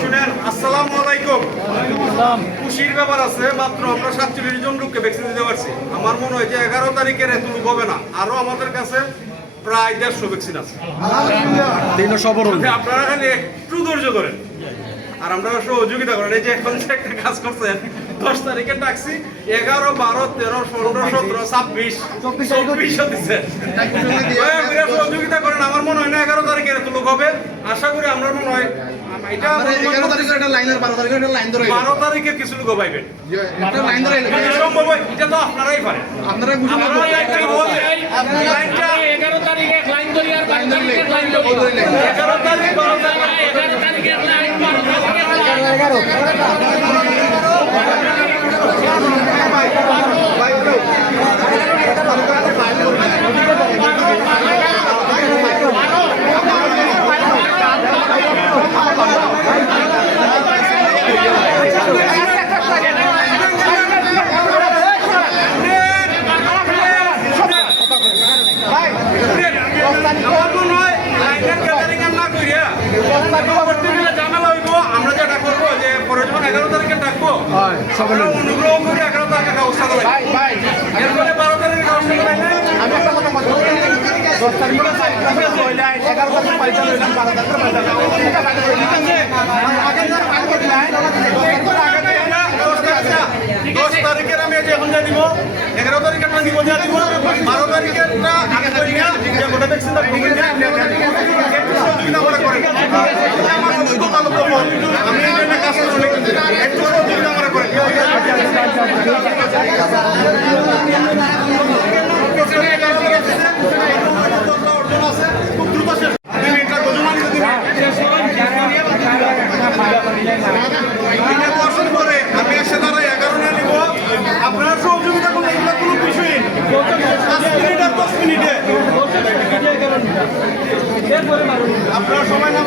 শুনেন, আসসালামু আলাইকুম। খুশির ব্যাপার আছে, মাত্র আমরা 47 জন লোককে ভ্যাকসিন দিতে পারছি। আমার মনে হয় যে 11 তারিখের এতটুকু হবে না, আরো আমাদের কাছে প্রায় 150 ভ্যাকসিন আছে। আপনারা খালি একটু ধৈর্য ধরেন আর আমরা সহযোগিতা করেন। এই যে এখন যে একটা কাজ করছেন, 10 তারিখে ডাকছি, 11, 12, 13, 15, 17, 26, 24 দিচ্ছেন। সহযোগিতা করেন। আমার মনে হয় না 11 তারিখের এতটুকু হবে। আশা করি আমরা মনে হয় এটা 12 তারিখে কিছু লোক পাইবেন। সম্ভব হয়, এটা তো আপনারাই পারেন। 11 তারিখে লাইন ধরি আর 12 তারিখে লাইন ধরি। 11 তারিখ 12 তারিখ 11 তারিখে লাইন 12 তারিখে আমরা যেটা করবো যে পরে যখন 11 তারিখে ডাকবো, অনুগ্রহ করে 11 তারিখে ব্যবস্থা করবেন। এরপরে 12 তারিখে ব্যবস্থা করবেন। আমি একটা কথা বলবো, 10 তারিখে 11 তারিখের আমি এখন যা দিব, 11 তারিখের দিব, 12 তারিখের আগে যে গোটা ভ্যাকসিন সহযোগিতা করে করেন। আমার অভিজ্ঞতা লোক আমি এই কাজ করছি, একটু সহযোগিতা করে করেন। খুব দ্রুত শেষ। আমি এসে দাঁড়াই 11 না নিব। আপনারা সহযোগিতা করলে এগুলো কোনো বিষয় 5 মিনিট আর 10 মিনিটে আপনারা সবাই নাম